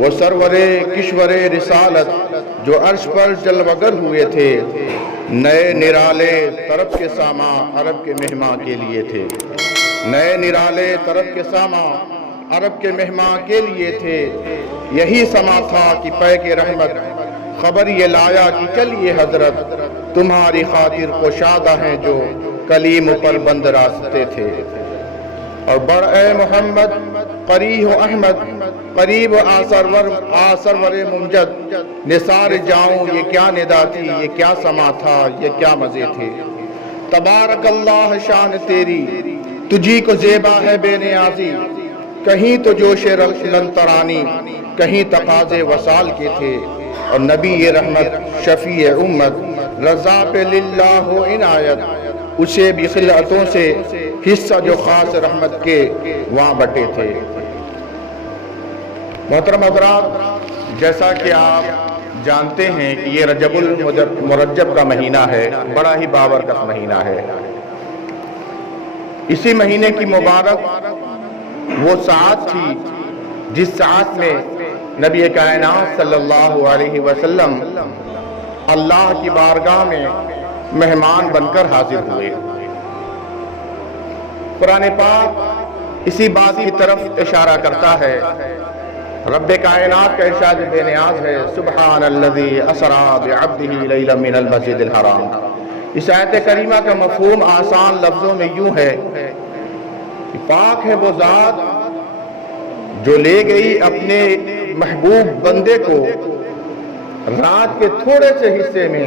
وہ سرورے کشور رسالت جو عرش پر جلوگر ہوئے تھے، نئے نرالے طرب کے ساما عرب کے مہماں کے لیے تھے، نئے نرالے طرب کے ساما عرب کے مہماں کے لیے تھے۔ یہی سما تھا کہ پے کے رحمت خبر یہ لایا کہ چلیے حضرت، تمہاری خاطر کشادہ ہیں جو کلیم پر بند راستے تھے۔ اور بڑھ اے محمد قریح و احمد، قریب و آسرور ممجد، نثار جاؤں یہ کیا ندا تھی، یہ کیا سما تھا، یہ کیا مزے تھے۔ تبارک اللہ شان تیری، تجھی کو زیبا ہے بے نیازی، کہیں تو جوش لنترانی، کہیں تقاضے وصال کے تھے۔ اور نبی رحمت شفیع امت، رضا پہ للہ ہو عنایت، اسے بھی خلعتوں سے حصہ جو خاص رحمت کے وہاں بٹے تھے۔ محترم حضرات، جیسا کہ آپ جانتے ہیں کہ یہ رجب المرجب کا مہینہ ہے، بڑا ہی بابرکت مہینہ ہے۔ اسی مہینے کی مبارک وہ ساعت تھی جس ساعت میں نبی کائنات صلی اللہ علیہ وسلم اللہ کی بارگاہ میں مہمان بن کر حاضر ہوئے۔ قرآن پاک اسی بات کی طرف اشارہ کرتا ہے۔ رب کائنات کا ارشاد بے نیاز ہے، سبحان الذی اسری بعبدہ لیلا من المسجد الحرام۔ اس آیت کریمہ کا مفہوم آسان لفظوں میں یوں ہے کہ پاک ہے وہ ذات جو لے گئی اپنے محبوب بندے کو رات کے تھوڑے سے حصے میں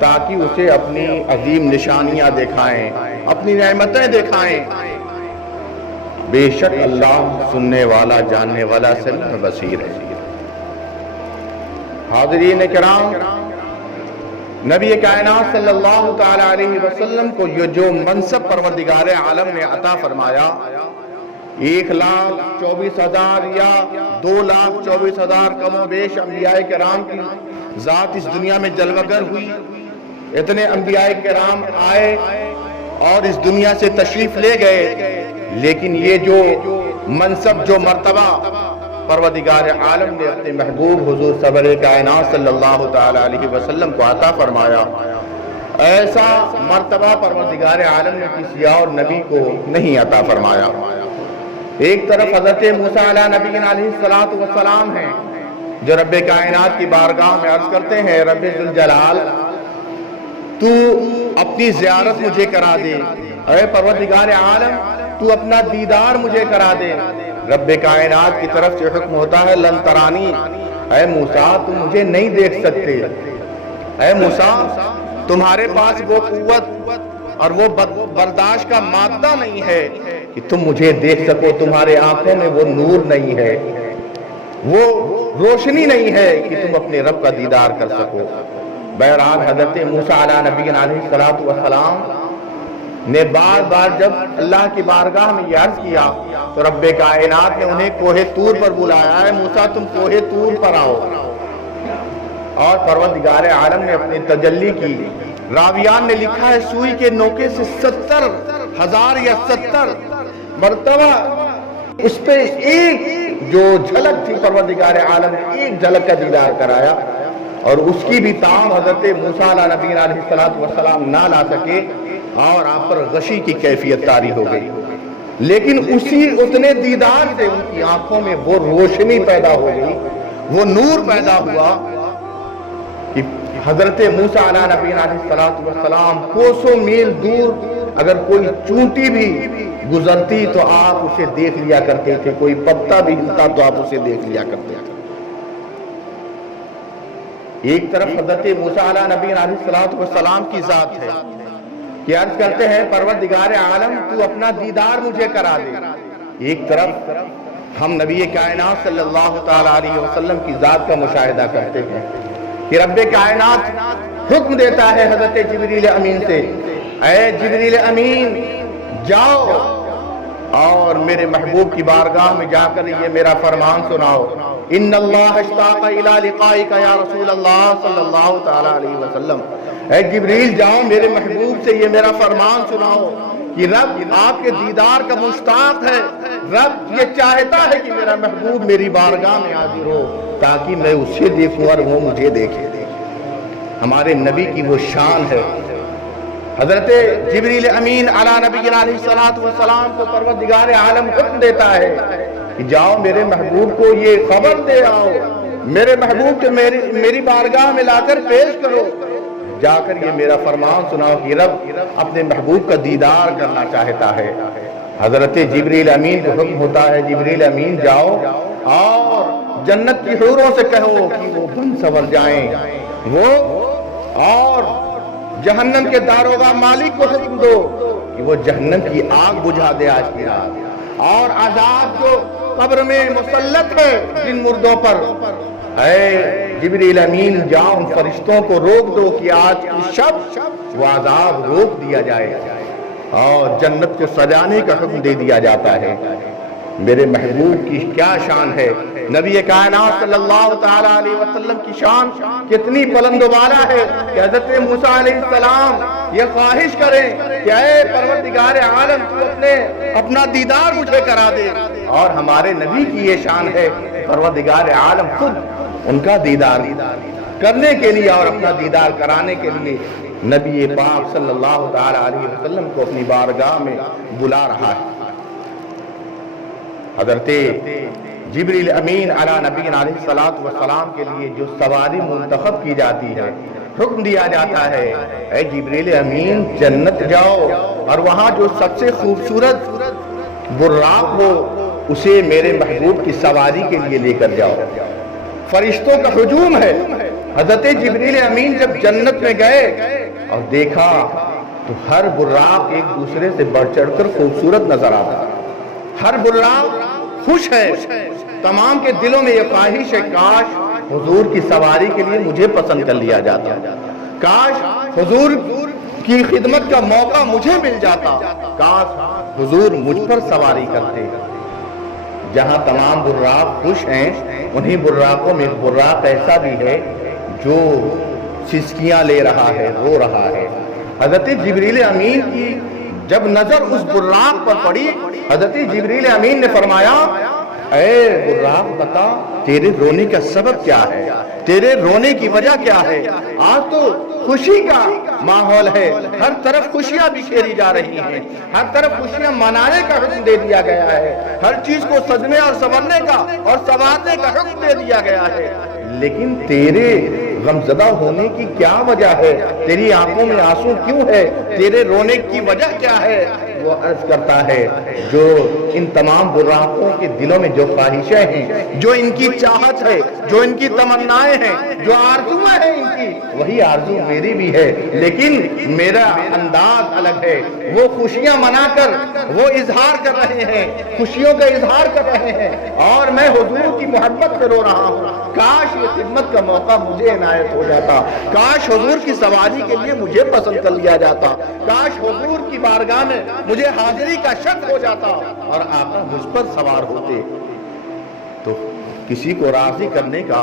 تاکہ اسے اپنی عظیم نشانیاں دکھائیں، اپنی نعمتیں دکھائیں۔ بے شک اللہ سننے والا، جاننے والا، سمیع بصیر ہے۔ حاضرین کرام، نبی کائنات صلی اللہ تعالی علیہ وسلم کو یہ جو منصب پروردگار عالم نے عطا فرمایا، 1,24,000 یا 2,24,000 کم و بیش انبیاء کرام کی ذات اس دنیا میں جلوگر ہوئی۔ اتنے انبیاء کرام آئے اور اس دنیا سے تشریف لے گئے، لیکن یہ جو منصب، جو مرتبہ پروردگار عالم نے اپنے محبوب حضور سرور کائنات صلی اللہ تعالی علیہ وسلم کو عطا فرمایا، ایسا مرتبہ پروردگار عالم نے کسی اور نبی کو نہیں عطا فرمایا۔ ایک طرف حضرت موسیٰ علیہ نبی علیہ السلام ہیں جو رب کائنات کی بارگاہ میں عرض کرتے ہیں، رب ذوالجلال تو اپنی زیارت مجھے کرا دے، اے پروردگار عالم تو اپنا دیدار مجھے کرا دے۔ رب کائنات کی طرف سے حکم ہوتا ہے، لن ترانی، اے موسیٰ تم مجھے نہیں دیکھ سکتے، اے موسیٰ تمہارے پاس وہ قوت اور وہ برداشت کا مادہ نہیں ہے کہ تم مجھے دیکھ سکو، تمہارے آنکھوں میں وہ نور نہیں ہے، وہ روشنی نہیں ہے کہ تم اپنے رب کا دیدار کر سکو۔ بہرحال حضرت موسیٰ علیہ نبی علیہ السلام نے بار بار جب اللہ کی بارگاہ میں یہ عرض کیا تو رب کائنات نے انہیں کوہ طور پر بلایا ہے، موسیٰ تم کوہ طور پر آؤ۔ اور پروردگار عالم نے اپنی تجلی کی۔ راویان نے لکھا ہے سوئی کے نوکے سے 70,000 یا 70 مرتبہ اس پہ ایک جو جھلک تھی، پروردگار عالم نے ایک جھلک کا دیدار کرایا، اور اس کی بھی تام حضرت موسیٰ علیہ نبی علیہ السلام نہ لا سکے اور آپ پر غشی کی کیفیت طاری ہو گئی۔ لیکن اتنے دیدار سے ان کی آنکھوں میں وہ روشنی پیدا ہو گئی، وہ نور پیدا ہوا کہ حضرت موسیٰ علیہ نبی علیہ السلام کوسوں میل دور اگر کوئی چونٹی بھی گزرتی تو آپ اسے دیکھ لیا کرتے تھے، کوئی پتا بھی ہلتا تو آپ اسے دیکھ لیا کرتے تھے۔ ایک طرف حضرت موسیٰ علیہ نبی علیہ السلام کی ذات ہے کہ عرض کرتے ہیں پروردگار عالم تو اپنا دیدار مجھے کرا دے۔ ایک طرف ہم نبی کائنات صلی اللہ تعالی علیہ وسلم کی ذات کا مشاہدہ کرتے ہیں کہ رب کائنات حکم دیتا ہے حضرت جبریل امین سے، اے جبریل امین جاؤ اور میرے محبوب کی بارگاہ میں جا کر یہ میرا فرمان سناؤ، ان اللہ اشتاق الی لقائک یا رسول اللہ صلی اللہ تعالی علیہ وسلم، اے جبریل جاؤ میرے محبوب سے یہ میرا فرمان سناؤ کہ رب آپ کے دیدار کا مشتاق ہے، رب یہ چاہتا ہے کہ میرا محبوب میری بارگاہ میں حاضر ہو تاکہ میں اسے دیکھوں اور وہ مجھے دیکھے۔ ہمارے نبی کی وہ شان ہے۔ حضرت جبریل امین علی نبینا علیہ الصلوۃ والسلام کو پروردگار عالم حکم دیتا ہے کہ جاؤ میرے محبوب کو یہ خبر دے آؤ، میرے محبوب کو میری بارگاہ میں لا کر پیش کرو، جا کر یہ میرا فرمان سناؤ کہ رب اپنے محبوب کا دیدار کرنا چاہتا ہے۔ حضرت جبریل امین کو حکم ہوتا ہے، جبریل امین جاؤ اور جنت کی حوروں سے کہو کہ وہ بن سنور جائیں، وہ اور جہنم کے داروغہ مالک کو حکم دو کہ وہ جہنم کی آگ بجھا دے آج کی رات، اور عذاب جو قبر میں مسلط ہے جن مردوں پر، اے جبریل امین جاؤ ان فرشتوں کو روک دو کہ آج کی شب وہ عذاب روک دیا جائے اور جنت کو سجانے کا حکم دے دیا جاتا ہے۔ میرے محبوب کی کیا شان ہے، نبی کائنات صلی اللہ تعالی علیہ وسلم کی شان کتنی بلند و بالا ہے کہ حضرت موسیٰ علیہ السلام یہ خواہش کریں کہ اے پروردگار عالم تو اپنا دیدار مجھے کرا دے، اور ہمارے نبی کی یہ شان ہے پروردگار عالم خود ان کا دیدار کرنے کے لیے اور اپنا دیدار کرانے کے لیے نبی پاک صلی اللہ تعالی علیہ وسلم کو اپنی بارگاہ میں بلا رہا ہے۔ حضرت جبریل امین علی نبینا علیہ الصلوۃ والسلام کے لیے جو سواری منتخب کی جاتی ہے، حکم دیا جاتا ہے اے جبریل امین جنت جاؤ اور وہاں جو سب سے خوبصورت براق ہو اسے میرے محبوب کی سواری کے لیے لے کر جاؤ۔ فرشتوں کا ہجوم ہے۔ حضرت جبریل امین جب جنت میں گئے اور دیکھا تو ہر براق ایک دوسرے سے بڑھ چڑھ کر خوبصورت نظر آتا، ہر براق خوش ہے، تمام کے دلوں میں یہ خواہش ہے کاش حضور کی سواری کے لیے مجھے پسند کر لیا جاتا، کاش حضور کی خدمت کا موقع مجھے مل جاتا، کاش حضور مجھ پر سواری کرتے۔ جہاں تمام براق خوش ہیں انہیں براقوں میں ایک براق ایسا بھی ہے جو سسکیاں لے رہا ہے، رو رہا ہے۔ حضرت جبریل امین کی جب نظر اس براق پر پڑی، حضرت جبریل امین نے فرمایا اے براق بتا تیرے رونے کا سبب کیا ہے، تیرے رونے کی وجہ کیا ہے؟ آج تو خوشی کا ماحول ہے، ہر طرف خوشیاں بکھیری جا رہی ہیں، ہر طرف خوشیاں منانے کا حکم دے دیا گیا ہے، ہر چیز کو سجنے اور سنورنے کا اور سنوارنے کا حکم دے دیا گیا ہے، لیکن تیرے غمزدہ ہونے کی کیا وجہ ہے؟ تیری آنکھوں میں آنسو کیوں ہے؟ تیرے رونے کی وجہ کیا ہے؟ وہ عرض کرتا ہے جو ان تمام براقوں کے دلوں میں جو خواہشیں ہیں، جو ان کی چاہت ہے، جو ان کی تمنائیں ہیں، جو آرزویں ہیں ان کی، وہی آرزو میری بھی ہے، لیکن میرا انداز الگ ہے۔ وہ خوشیاں منا کر وہ اظہار کر رہے ہیں، خوشیوں کا اظہار کر رہے ہیں، اور میں حضور کی محبت پہ رو رہا ہوں۔ کاش یہ خدمت کا موقع مجھے عنایت ہو جاتا، کاش حضور کی سواری کے لیے مجھے پسند کر لیا جاتا، کاش حضور کی بارگاہ میں مجھے حاضری کا شک ہو جاتا اور آقا مجھ پر سوار ہوتے۔ تو کسی کو راضی کرنے کا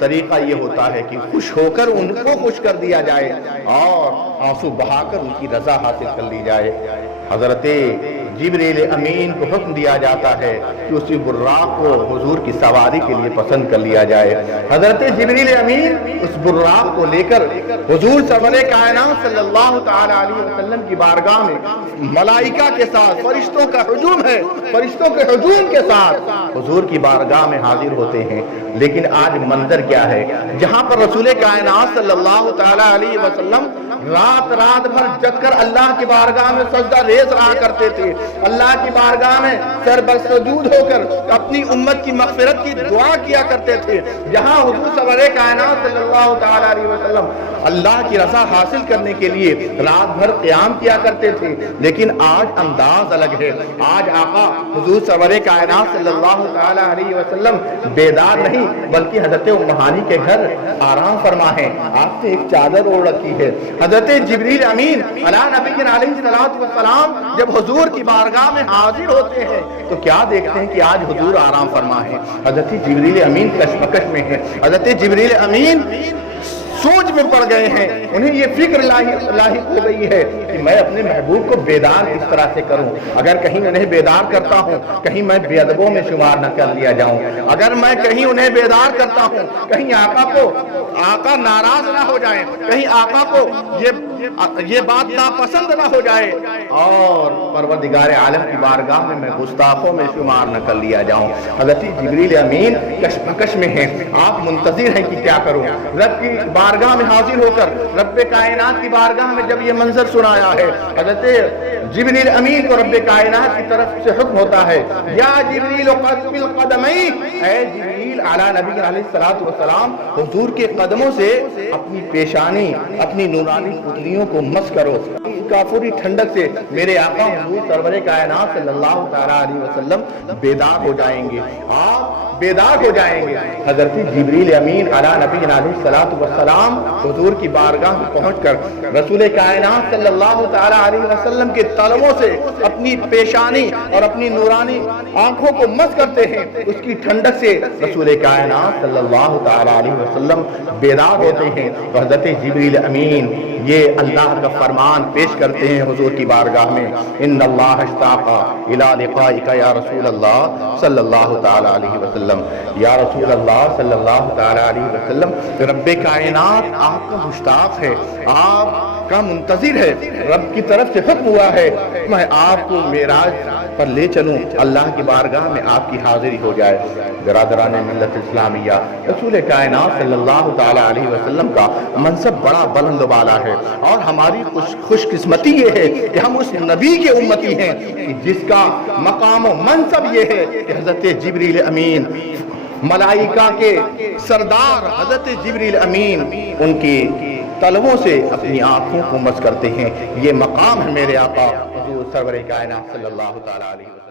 طریقہ یہ ہوتا ہے کہ خوش ہو کر ان کو خوش کر دیا جائے اور آنسو بہا کر ان کی رضا حاصل کر لی جائے۔ حضرت جبریل امین کو حکم دیا جاتا ہے کہ اسی براق کو حضور کی سواری کے لیے پسند کر لیا جائے۔ حضرت جبریل امین اس براق کو لے کر حضور سرور کائنات صلی اللہ تعالی علیہ وسلم کی بارگاہ میں ملائکہ کے ساتھ، فرشتوں کا ہجوم ہے، فرشتوں کے ہجوم کے ساتھ حضور کی بارگاہ میں حاضر ہوتے ہیں۔ لیکن آج منظر کیا ہے؟ جہاں پر رسول کائنات صلی اللہ تعالی علیہ وسلم رات بھر جگ کر اللہ کی بارگاہ میں سجدہ ریز رہا کرتے تھے، اللہ کی بارگاہ میں سر برسجود ہو کر اپنی امت کی مغفرت کی دعا کیا کرتے تھے، جہاں حضور سرور کائنات صلی اللہ تعالی علیہ وسلم اللہ کی رضا حاصل کرنے کے لیے رات بھر قیام کیا کرتے تھے، لیکن آج انداز الگ ہے۔ آج آقا حضور سرور کائنات صلی اللہ تعالی علیہ وسلم بیدار نہیں بلکہ حضرت ام ہانی کے گھر آرام فرما ہے، آپ سے ایک چادر اوڑھ رکھی ہے۔ حضرت جبریل امین علی نبینا علیہ الصلوۃ والسلام جب حضور کی بارگاہ میں حاضر ہوتے ہیں تو کیا دیکھتے ہیں کہ آج حضور آرام فرما ہے۔ حضرت جبریل امین کشمکش میں ہے، حضرت جبریل امین سوچ میں پڑ گئے ہیں، انہیں یہ فکر لاحق ہو گئی ہے کہ میں اپنے محبوب کو بیدار کس طرح سے کروں۔ اگر کہیں انہیں بیدار کرتا ہوں کہیں میں بے ادبوں میں شمار نہ کر لیا جاؤں، اگر میں کہیں انہیں بیدار کرتا ہوں کہیں آقا ناراض نہ ہو جائے، کہیں آقا کو یہ بات ناپسند نہ ہو جائے اور پروردگار عالم کی بارگاہ میں گستاخوں میں شمار نہ کر لیا جاؤں۔ حضرت جبریل امین کشمکش میں ہیں، آپ منتظر ہیں کہ کیا کروں۔ رب کی بارگاہ میں حاضر ہو کر رب کائنات کی بارگاہ میں جب یہ منظر سنایا ہے، حضرت جبریل امین کو رب کائنات کی طرف سے حکم ہوتا ہے، یا جبریل قبل قدمی، اے جبریل اعلیٰ نبی علیہ السلام حضور کے قدموں سے اپنی پیشانی اپنی نورانی پتلیوں کو مس کرو۔ کافوری ٹھنڈک سے میرے آقا حضور سرور کائنات صلی اللہ تعالیٰ علیہ وسلم بیدار ہو جائیں گے، آپ بیدار ہو جائیں گے۔ حضرت جبریل امین علیٰ نبی علیہ السلام حضور کی بارگاہ میں پہنچ کر رسول کائنات صلی اللہ تعالیٰ علیہ وسلم کے تلووں سے اپنی پیشانی اور اپنی نورانی آنکھوں کو مس کرتے ہیں۔ اس کی ٹھنڈک سے رسول کائنات صلی اللہ تعالیٰ علیہ وسلم بیدار ہوتے ہیں۔ حضرت جبریل امین یہ اللہ کا فرمان پیش کرتے ہیں حضور کی بارگاہ میں، ان اللہ اشتاق الی لقائک یا رسول اللہ صلی اللہ تعالیٰ علیہ وسلم، یا رسول اللہ صلی اللہ تعالیٰ علیہ وسلم، رب کائنات آپ کا مشتاق ہے، آپ کا منتظر ہے، رب کی طرف سے حکم ہوا ہے میں آپ کو معراج پر لے چلوں، اللہ کی بارگاہ میں آپ کی حاضری ہو جائے۔ برادران ملت اسلامیہ، رسول کائنات صلی اللہ تعالیٰ علیہ وسلم کا منصب بڑا بلند و بالا ہے، اور ہماری خوش قسمتی یہ ہے کہ ہم اس نبی کے امتی ہیں جس کا مقام و منصب یہ ہے کہ حضرت جبریل امین ملائکہ کے سردار حضرت جبریل امین ان کی تلووں سے اپنی آنکھوں کو مس کرتے ہیں۔ یہ مقام ہے میرے آقا حضور سرور کائنات صلی اللہ تعالیٰ علیہ وسلم۔